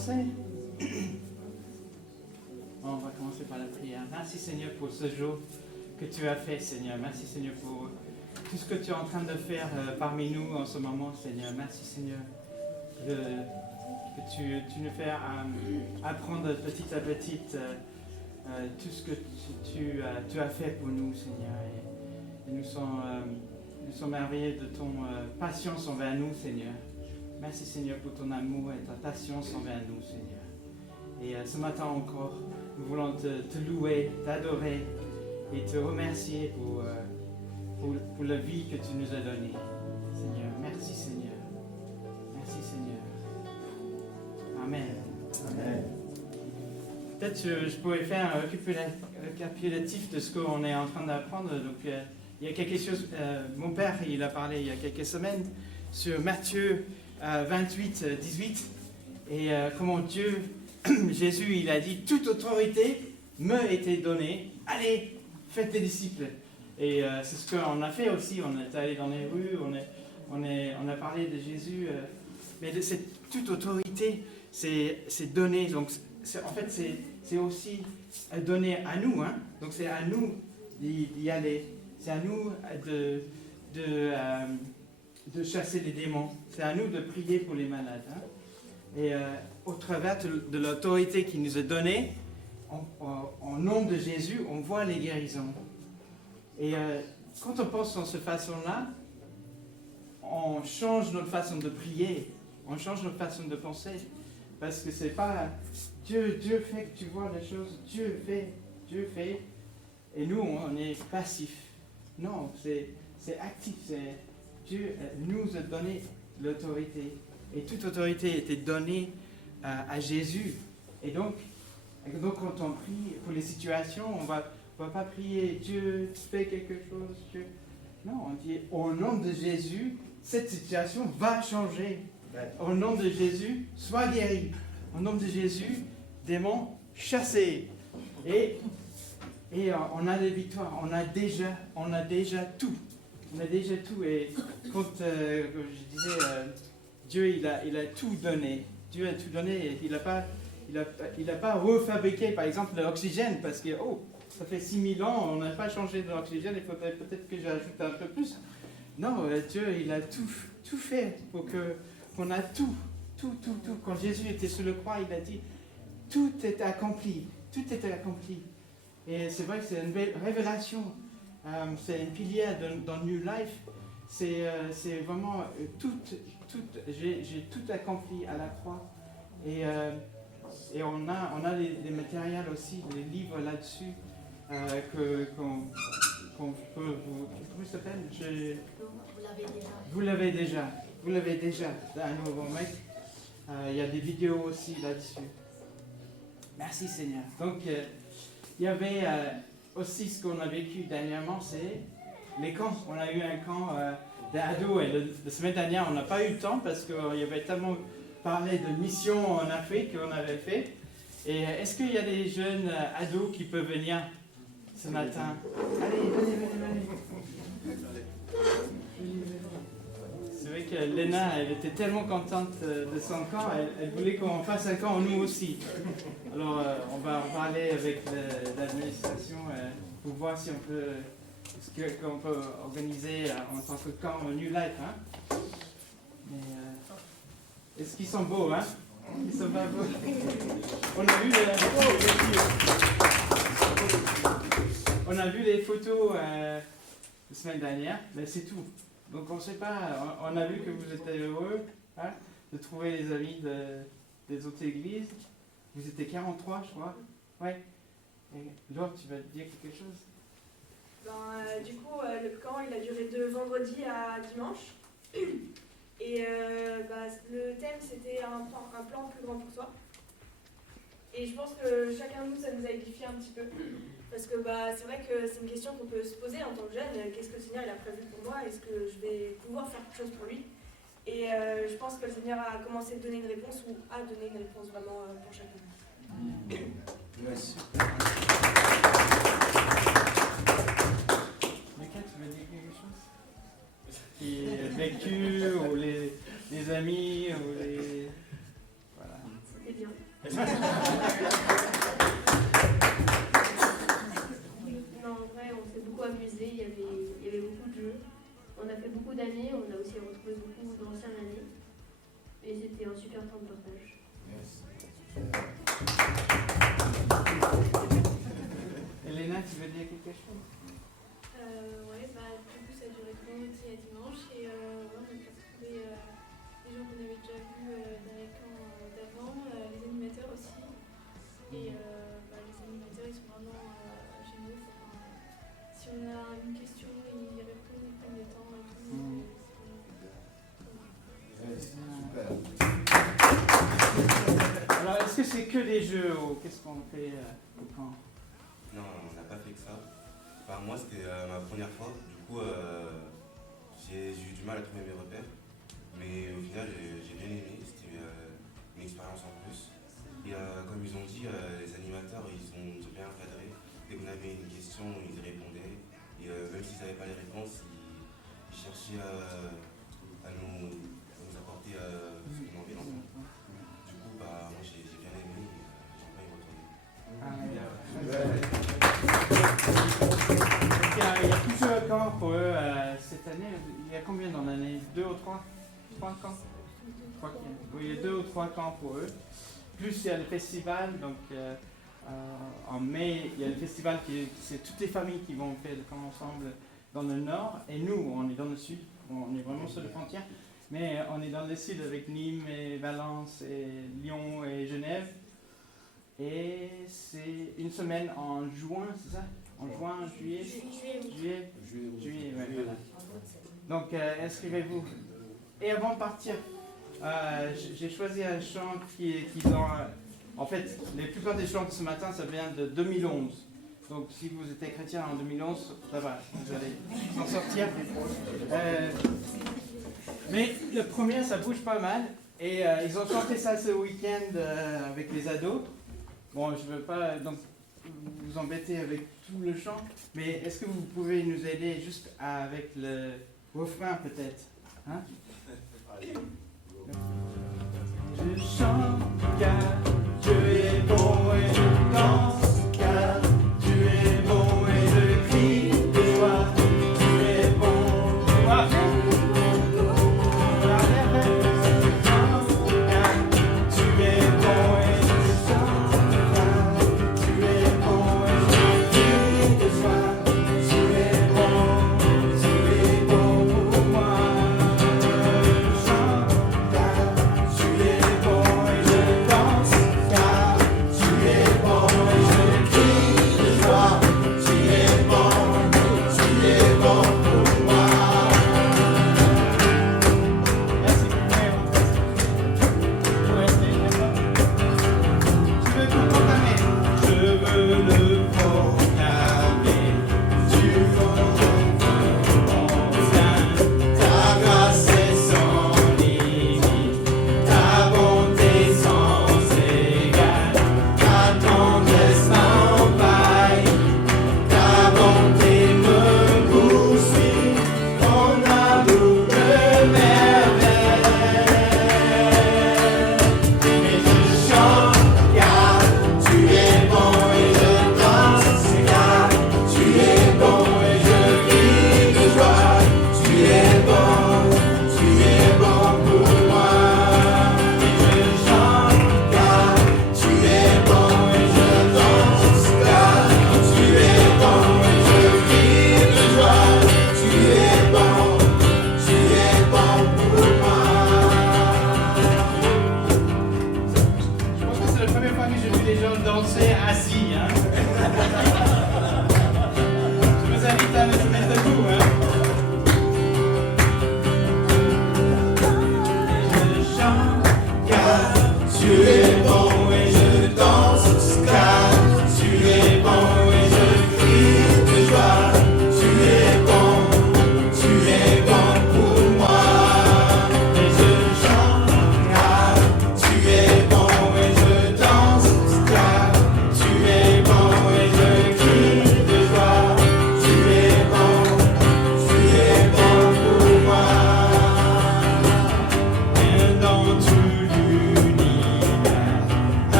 commencer? On va commencer par la prière. Merci Seigneur pour ce jour que tu as fait, Seigneur. Merci Seigneur pour tout ce que tu es en train de faire parmi nous en ce moment, Seigneur. Merci Seigneur que tu nous fais apprendre petit à petit tout ce que tu as fait pour nous, Seigneur. Et nous sommes merveilleux de ton patience envers nous, Seigneur. Merci Seigneur pour ton amour et ta patience envers nous, Seigneur. Et ce matin encore, nous voulons te louer, t'adorer et te remercier pour la vie que tu nous as donnée. Seigneur, merci Seigneur. Merci Seigneur. Amen. Amen. Peut-être je pourrais faire un récapitulatif de ce qu'on est en train d'apprendre. Donc, il y a quelque chose, mon père, il a parlé il y a quelques semaines sur Matthieu 28, 18. Et comment Dieu, Jésus, il a dit, toute autorité me était donnée. Allez, faites des disciples. Et c'est ce qu'on a fait aussi. On est allé dans les rues, on a parlé de Jésus. Mais toute autorité, c'est donné. Donc, en fait, c'est aussi donné à nous. Hein. Donc, c'est à nous d'y aller. C'est à nous de chasser les démons. C'est à nous de prier pour les malades. Hein. Et au travers de l'autorité qui nous est donnée, en nom de Jésus, on voit les guérisons. Et quand on pense en cette façon-là, on change notre façon de prier, on change notre façon de penser. Parce que c'est pas Dieu fait que tu vois les choses, Dieu fait, et nous on est passif. Non, c'est actif, Dieu nous a donné l'autorité. Et toute autorité était donnée à Jésus. Et donc, quand on prie pour les situations, on ne va pas prier Dieu, fais quelque chose. Dieu. Non, on dit au nom de Jésus, cette situation va changer. Au nom de Jésus, sois guéri. Au nom de Jésus, démons chassés. Et on a des victoires. On a déjà tout. On a déjà tout. Et quand je disais, Dieu, il a tout donné. Dieu a tout donné. Il n'a pas refabriqué, par exemple, l'oxygène, parce que, ça fait 6000 ans, on n'a pas changé de l'oxygène, il faudrait peut-être que j'ajoute un peu plus. Non, Dieu, il a tout fait pour qu'on a tout. Quand Jésus était sur le croix, il a dit, tout est accompli. Tout est accompli. Et c'est vrai que c'est une révélation. C'est un pilier dans New Life. C'est vraiment j'ai tout accompli à la croix. Et on a des matériels aussi, des livres là-dessus qu'on peut vous... Comment ça s'appelle? Vous l'avez déjà. C'est un nouveau mec. Il y a des vidéos aussi là-dessus. Merci Seigneur. Donc, il y avait aussi ce qu'on a vécu dernièrement, c'est les camps. On a eu un camp d'ados et la semaine dernière, on n'a pas eu le temps parce qu'il y avait tellement parlé de missions en Afrique qu'on avait fait. Et est-ce qu'il y a des jeunes ados qui peuvent venir ce matin? Allez, venez. C'est vrai que Léna, elle était tellement contente de son camp, elle voulait qu'on fasse un camp nous aussi. Alors on va en parler avec l'administration pour voir si qu'on peut organiser en tant que camp New Life. Hein. Mais, est-ce qu'ils sont beaux, hein? Ils sont pas beaux. On a vu les photos la semaine dernière, mais c'est tout. Donc on ne sait pas, on a vu que vous étiez heureux hein, de trouver les amis des autres églises. Vous étiez 43, je crois. Ouais. Et Laure, tu vas dire quelque chose? Du coup, le camp, il a duré de vendredi à dimanche. Et le thème, c'était un plan plus grand pour toi. Et je pense que chacun de nous, ça nous a édifié un petit peu. Parce que c'est vrai que c'est une question qu'on peut se poser en tant que jeune. Qu'est-ce que le Seigneur il a prévu pour moi? Est-ce que je vais pouvoir faire quelque chose pour lui? Et je pense que le Seigneur a commencé à donner une réponse ou a donné une réponse vraiment pour chacun de nous. Merci. Mika, tu veux dire quelque chose? Qui est vécu, ou les amis, ou les... Voilà. C'était bien. Non, en vrai, on s'est beaucoup amusé, il y avait beaucoup de jeux. On a fait beaucoup d'amis, on a aussi retrouvé beaucoup d'anciens amis. Et c'était un super temps de partage. Elena, tu veux dire quelque chose? Ouais, bah, du coup, ça a duré de vendredi à dimanche et ouais, on a pu retrouver des gens qu'on avait déjà vus dans les camps d'avant, les animateurs aussi. Et bah, les animateurs, ils sont vraiment géniaux. Enfin, si on a une question, ils répondent, ils prennent le temps et tout. Super. Alors, est-ce que c'est que des jeux ou qu'est-ce qu'on fait au camp? Non, on n'a pas fait que ça. Enfin, moi, c'était ma première fois. Du coup, j'ai eu du mal à trouver mes repères. Mais au final, j'ai bien aimé. C'était une expérience en plus. Et comme ils ont dit, les animateurs, ils ont bien encadré. Dès qu'on avait une question, ils y répondaient. Et même s'ils n'avaient pas les réponses, ils cherchaient à nous apporter ce qu'on avait dans le fond. Du coup, bah, moi, j'ai bien aimé et j'aimerais y retourner. Il y a plusieurs camps pour eux cette année. Il y a combien dans l'année? 2 ou 3? 3 camps? Oui, il y a 2 ou 3 camps pour eux. Plus il y a le festival, donc en mai, il y a le festival c'est toutes les familles qui vont faire le camp ensemble dans le nord. Et nous, on est dans le sud, on est vraiment sur la frontière. Mais on est dans le sud avec Nîmes et Valence et Lyon et Genève. Et c'est une semaine en juin, c'est ça? En juin, juillet? Juillet, ouais, voilà. Donc, inscrivez-vous. Et avant de partir, j'ai choisi un chant qui ont... en fait, les plupart des chants de ce matin, ça vient de 2011. Donc, si vous étiez chrétien en 2011, ça va, vous allez s'en sortir. Mais le premier, ça bouge pas mal. Et ils ont chanté ça ce week-end avec les ados. Bon, je ne veux pas donc, vous embêter avec tout le chant, mais est-ce que vous pouvez nous aider juste avec le refrain peut-être, hein? Je chante car Dieu est bon et je danse car Dieu est bon et je crie de joie. Dieu est bon. Danse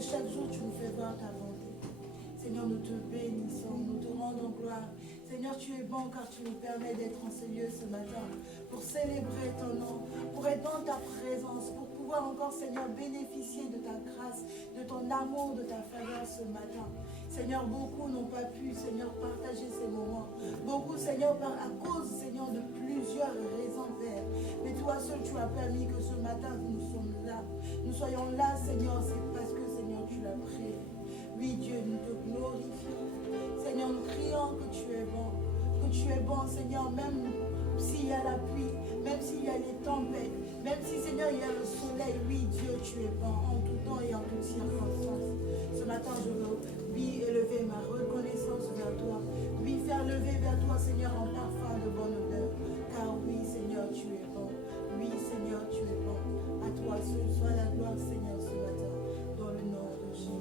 que chaque jour tu nous fais voir ta bonté. Seigneur, nous te bénissons, nous te rendons gloire. Seigneur, tu es bon car tu nous permets d'être en ce lieu ce matin pour célébrer ton nom, pour être dans ta présence, pour pouvoir encore, Seigneur, bénéficier de ta grâce, de ton amour, de ta faveur ce matin. Seigneur, beaucoup n'ont pas pu, Seigneur, partager ces moments. Beaucoup, Seigneur, à cause, Seigneur, de plusieurs raisons, Père. Mais toi seul, tu as permis que ce matin, nous sommes là. Nous soyons là, Seigneur, c'est parce que, Seigneur, tu l'as pris. Oui, Dieu, nous te glorifions. Seigneur, nous crions que tu es bon. Que tu es bon, Seigneur, même s'il y a la pluie, même s'il y a les tempêtes, même si, Seigneur, il y a le soleil. Oui, Dieu, tu es bon en tout temps et en toutes circonstances. Ce matin, je veux, oui, élever ma reconnaissance vers toi. Oui, faire lever vers toi, Seigneur, en parfum de bonne odeur. Car oui, Seigneur, tu es bon. Oui, Seigneur, tu es bon. À toi seul soit la gloire, Seigneur, ce matin. Dans le nom de Jésus.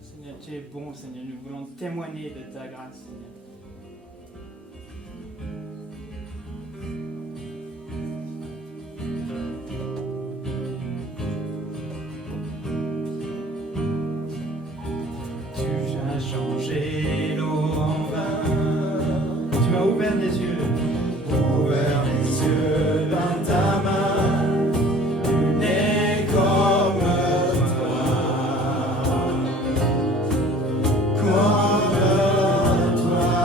Seigneur, tu es bon, Seigneur. Nous voulons témoigner de ta grâce, Seigneur. Tu as changé l'eau en vin. Tu m'as ouvert les yeux. Ouvert les yeux dans ta main. Tu n'es comme toi. Comme toi.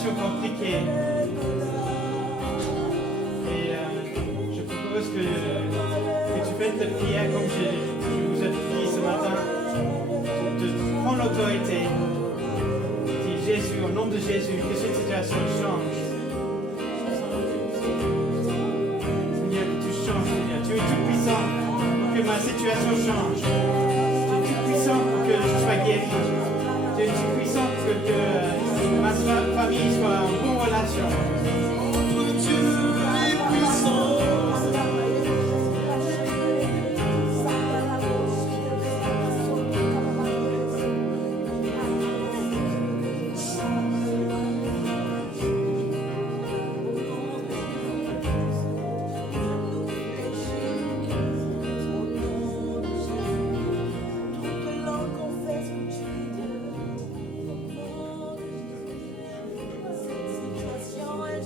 situation compliquée. Et je propose que tu fasses ta prière comme je vous ai dit ce matin. De prendre l'autorité. Dis Jésus, au nom de Jésus, que cette situation change. Seigneur, que tu changes, Seigneur. Tu es tout puissant pour que ma situation change. Tu es tout puissant pour que je sois guéri. Tu es tout puissant pour que ma famille soit en bonne relation. Notre Dieu est puissant. Cette situation est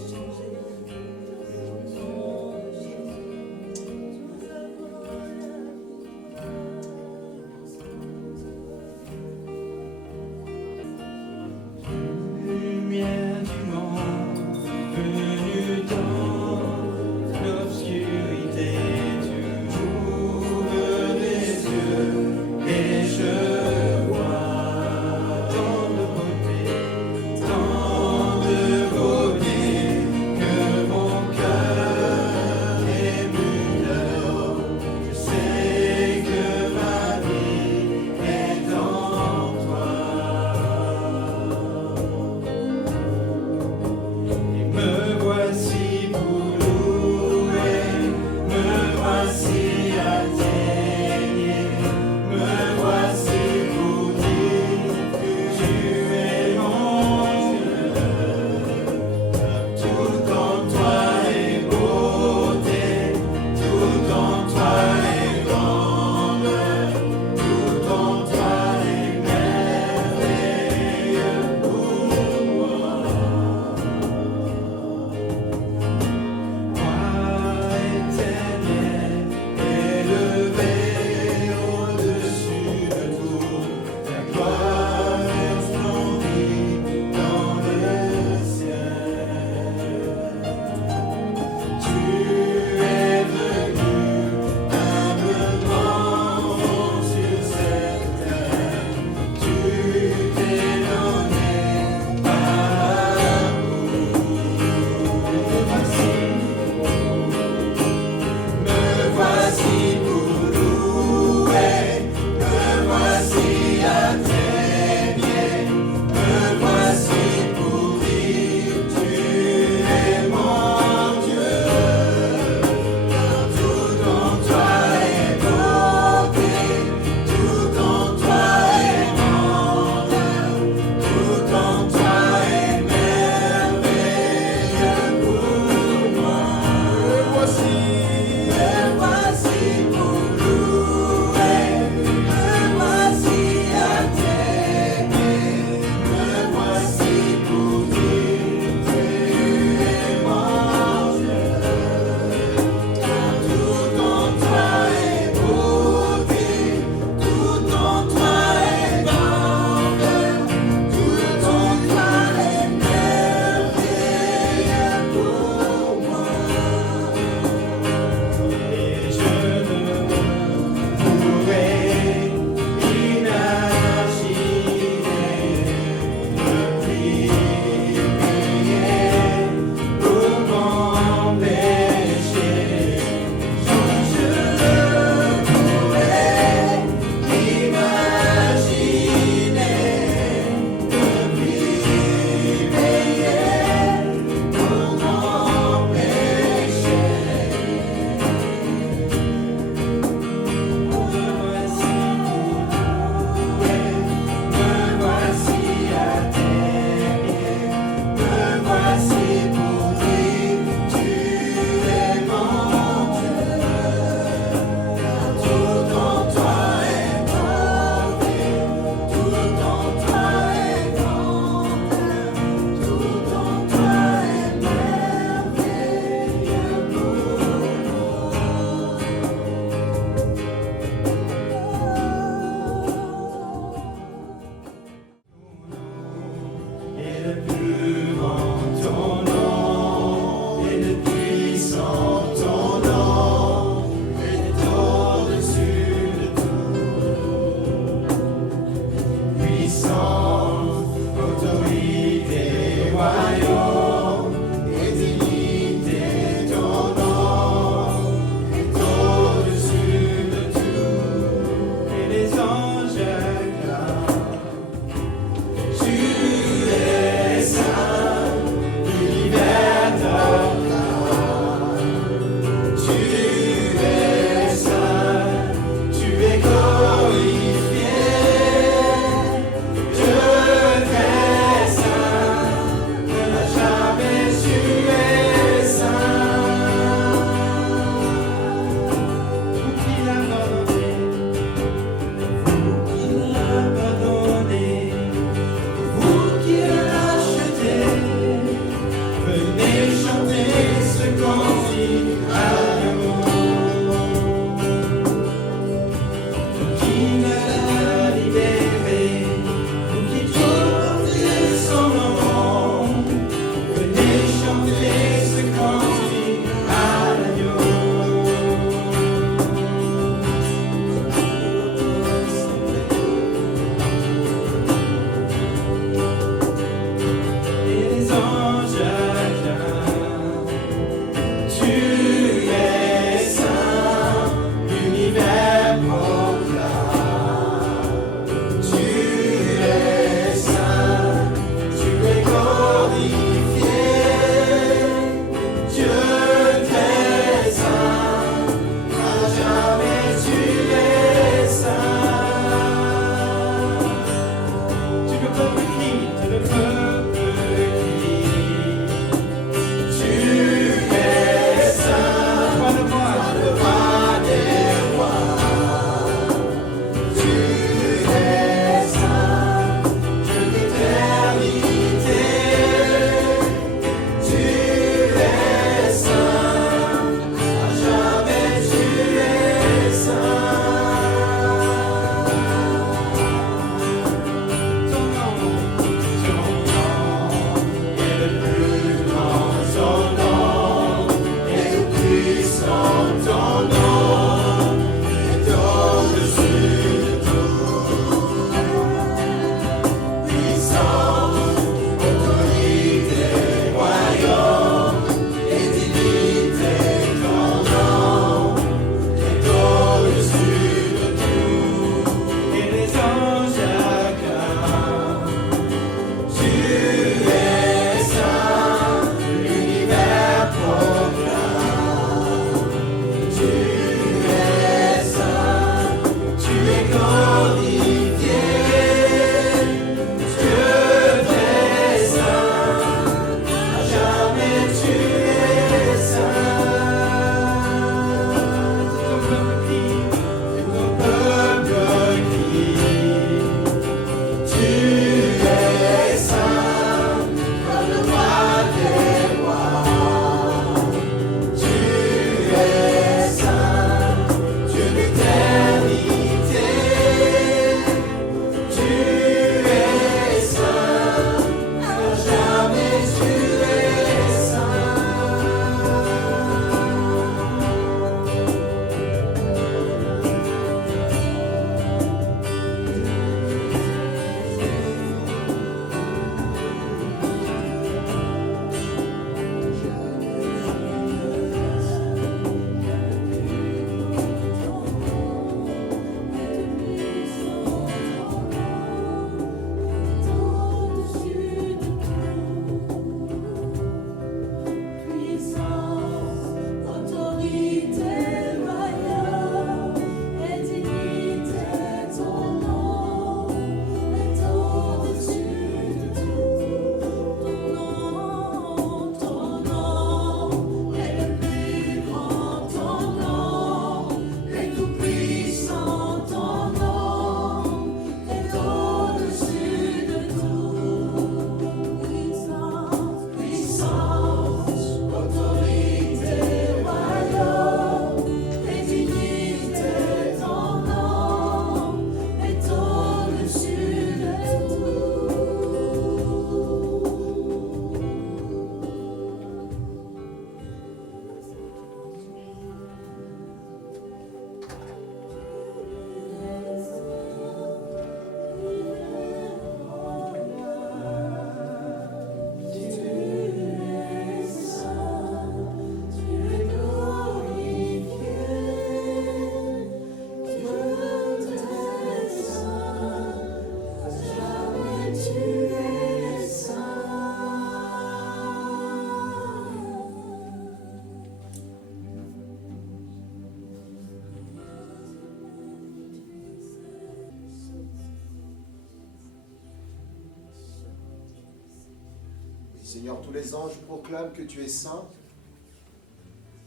Seigneur, tous les anges proclament que tu es saint.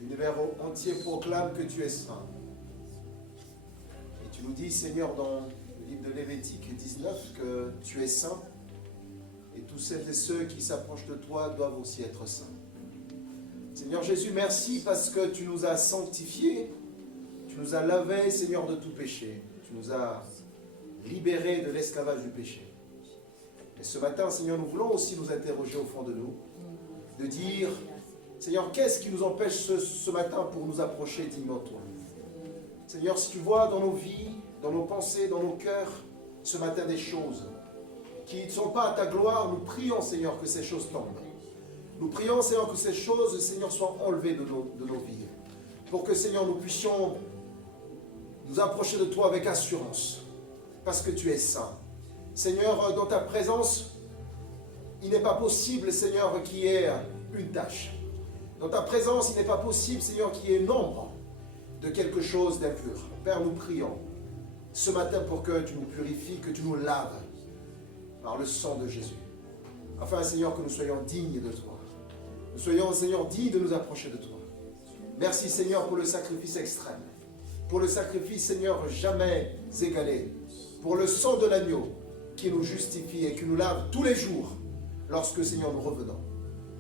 L'univers entier proclame que tu es saint. Et tu nous dis, Seigneur, dans le livre de Lévitique 19, que tu es saint. Et tous celles et ceux qui s'approchent de toi doivent aussi être saints. Seigneur Jésus, merci parce que tu nous as sanctifiés. Tu nous as lavés, Seigneur, de tout péché. Tu nous as libérés de l'esclavage du péché. Et ce matin, Seigneur, nous voulons aussi nous interroger au fond de nous, de dire, Seigneur, qu'est-ce qui nous empêche ce matin pour nous approcher dignement de toi? Seigneur, si tu vois dans nos vies, dans nos pensées, dans nos cœurs, ce matin des choses qui ne sont pas à ta gloire, nous prions, Seigneur, que ces choses tombent. Nous prions, Seigneur, que ces choses, Seigneur, soient enlevées de nos vies. Pour que, Seigneur, nous puissions nous approcher de toi avec assurance. Parce que tu es saint. Seigneur, dans ta présence, il n'est pas possible, Seigneur, qu'il y ait une tâche. Dans ta présence, il n'est pas possible, Seigneur, qu'il y ait nombre de quelque chose d'impur. Père, nous prions ce matin pour que tu nous purifies, que tu nous laves par le sang de Jésus. Afin, Seigneur, que nous soyons dignes de toi. Nous soyons, Seigneur, dignes de nous approcher de toi. Merci, Seigneur, pour le sacrifice extrême. Pour le sacrifice, Seigneur, jamais égalé. Pour le sang de l'agneau qui nous justifie et qui nous lave tous les jours lorsque, Seigneur, nous revenons.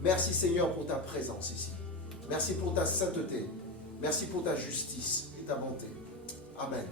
Merci, Seigneur, pour ta présence ici. Merci pour ta sainteté. Merci pour ta justice et ta bonté. Amen.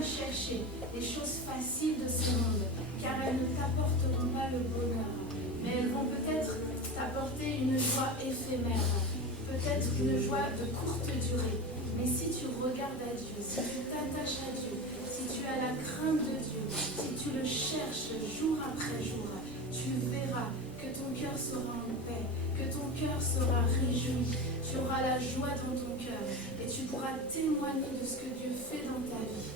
Chercher les choses faciles de ce monde, car elles ne t'apporteront pas le bonheur, mais elles vont peut-être t'apporter une joie éphémère, peut-être une joie de courte durée. Mais si tu regardes à Dieu, si tu t'attaches à Dieu, si tu as la crainte de Dieu, si tu le cherches jour après jour, tu verras que ton cœur sera en paix, que ton cœur sera réjoui, tu auras la joie dans ton cœur et tu pourras témoigner de ce que Dieu fait dans ta vie.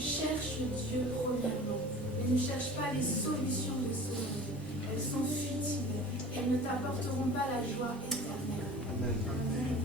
Cherche Dieu premièrement, mais ne cherche pas les solutions de ce monde. Elles sont futiles. elles ne t'apporteront pas la joie éternelle. Amen. Amen.